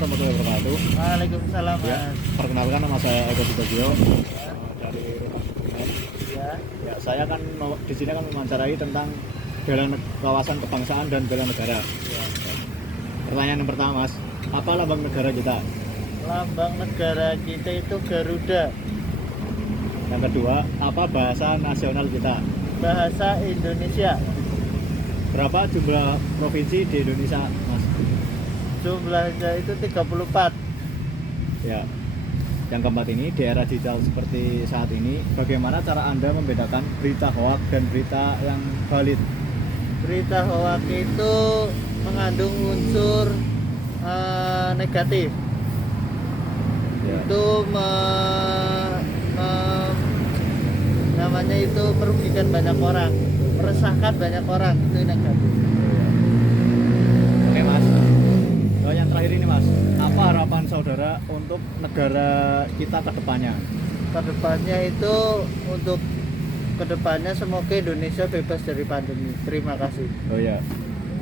warahmatullahi wabarakatuh. Waalaikumsalam, Ya, Mas. perkenalkan nama saya Eko Subagio Ya, dari Rumah Hubungan. ya. Ya, saya kan di sini kan mewawancarai tentang kawasan kebangsaan dan bela negara. Ya. Pertanyaan yang pertama, Mas, apa lambang negara kita? Lambang negara kita itu Garuda. Yang kedua, apa bahasa nasional kita? Bahasa Indonesia. Berapa jumlah provinsi di Indonesia, Mas? Jumlahnya itu 34. Ya. Yang keempat ini, di era digital seperti saat ini, bagaimana cara Anda membedakan berita hoak dan berita yang valid? Berita hoak itu mengandung unsur negatif. Ya. Itu namanya itu merugikan banyak orang, meresahkan banyak orang, itu negatif. Oke, Mas. Yang terakhir ini, Mas, apa harapan saudara untuk negara kita ke depannya? Kedepannya itu untuk kedepannya semoga Indonesia bebas dari pandemi. Terima kasih. Oh ya.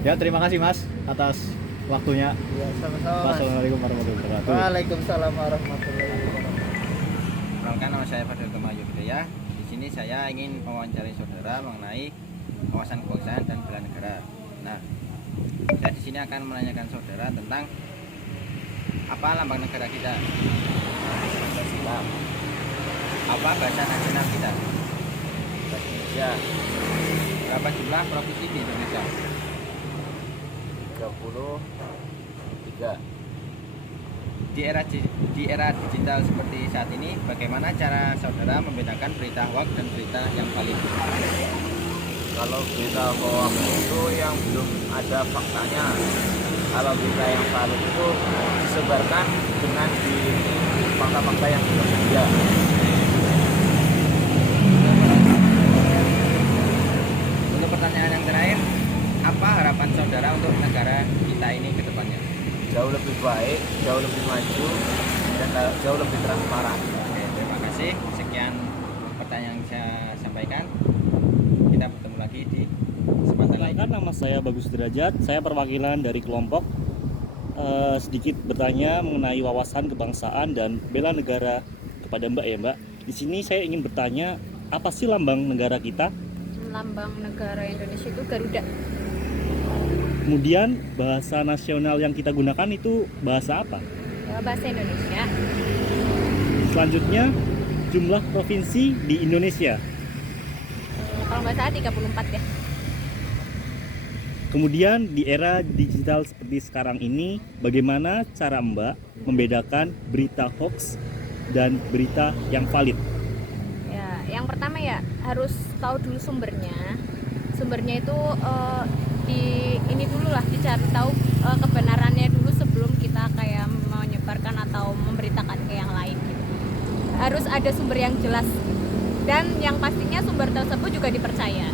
Ya, terima kasih, Mas, atas waktunya. Ya, sama-sama, Mas. Wassalamualaikum warahmatullahi wabarakatuh. Waalaikumsalam warahmatullahi wabarakatuh. Perkenalkan, nama saya Fadil Kemayu Hidayah. Di sini saya ingin mewawancarai saudara mengenai wawasan kebangsaan dan bela negara. Nah, saya di sini akan menanyakan saudara tentang apa lambang negara kita. Pancasila. Apa bahasa nasional kita? Bahasa Indonesia. Berapa jumlah provinsi di Indonesia? 33. Di era digital seperti saat ini, bagaimana cara saudara membedakan berita hoax dan berita yang valid? Kalau berita hoax itu yang belum ada faktanya. Kalau berita yang valid itu disebarkan dengan di fakta-fakta yang sudah ada. Untuk pertanyaan yang terakhir, apa harapan saudara untuk negara kita ini ke depannya? Jauh lebih baik, jauh lebih maju, dan jauh lebih transparan. Oke, terima kasih. Sekian pertanyaan yang saya sampaikan. Kita bertemu lagi di kesempatan lain. Perkenalkan, nama saya Bagus Derajat, saya perwakilan dari kelompok sedikit bertanya mengenai wawasan kebangsaan dan bela negara kepada Mbak ya Mbak. Di sini saya ingin bertanya, apa sih lambang negara kita? Lambang negara Indonesia itu Garuda. Kemudian bahasa nasional yang kita gunakan itu bahasa apa? Bahasa Indonesia. Selanjutnya, jumlah provinsi di Indonesia. Kalau nggak salah 34 ya. Kemudian di era digital seperti sekarang ini, bagaimana cara Mbak membedakan berita hoax dan berita yang valid? Ya, yang pertama ya harus tahu dulu sumbernya. Sumbernya itu ini dulu lah, dicari tahu kebenarannya dulu sebelum kita kayak menyebarkan atau memberitakan ke yang lain gitu. Harus ada sumber yang jelas dan yang pastinya sumber tersebut juga dipercaya.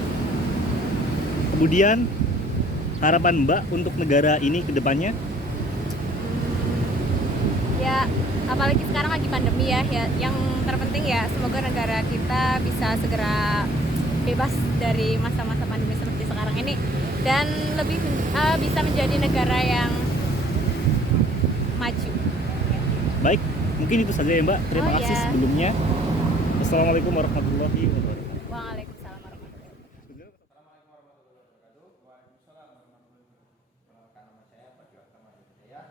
Kemudian harapan Mbak untuk negara ini ke depannya? Ya, apalagi sekarang lagi pandemi ya, yang terpenting ya semoga negara kita bisa segera bebas dari masa-masa pandemi seperti sekarang ini dan lebih bisa menjadi negara yang maju. Baik, mungkin itu saja ya Mbak. Terima Oh, kasih ya. sebelumnya. Assalamualaikum warahmatullahi wabarakatuh. Waalaikumsalam warahmatullahi wabarakatuh. Perkenalkan, nama saya Fadil Kemayu Hidayah.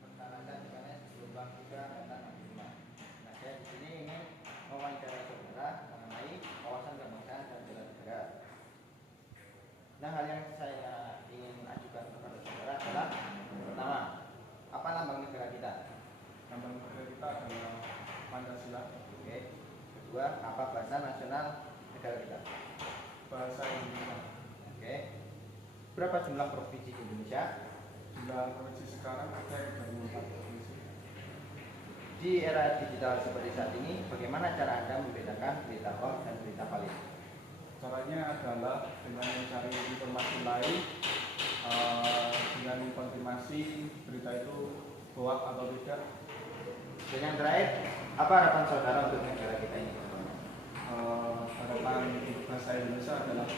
Pertanyaan dimana sebelum juga datang rumah. Nah, saya di sini ingin mewawancarai saudara mengenai wawasan kebangsaan dan bela negara. Nah, hal yang saya ingin ajukan kepada saudara adalah pertama, apa lambang negara kita? Lambang negara kita adalah Pancasila. Oke. Kedua, apa bahasa nasional negara kita? Bahasa Indonesia. Oke. Berapa jumlah provinsi di Indonesia? Jumlah provinsi sekarang ada yang 34 provinsi. Di era digital seperti saat ini, bagaimana cara Anda membedakan berita hoax dan berita valid? Caranya adalah dengan mencari informasi lain, dengan konfirmasi berita itu hoax atau tidak. Dan yang terakhir, apa harapan saudara untuk negara kita ini? Harapan bahasa Indonesia adalah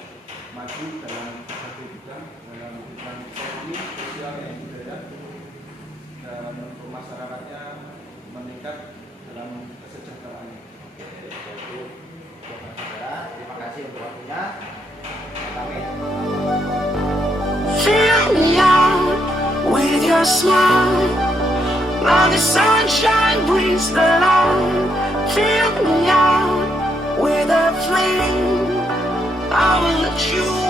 maju dalam berbagai bidang, dalam bidang ekonomi, sosial, dan budaya. dan untuk masyarakatnya meningkat dalam kesejahteraannya. Itu program saudara. Terima kasih untuk waktunya. Kami. Fill me out with your smile. Now the sunshine brings the light. Fill me out with a flame. I will let you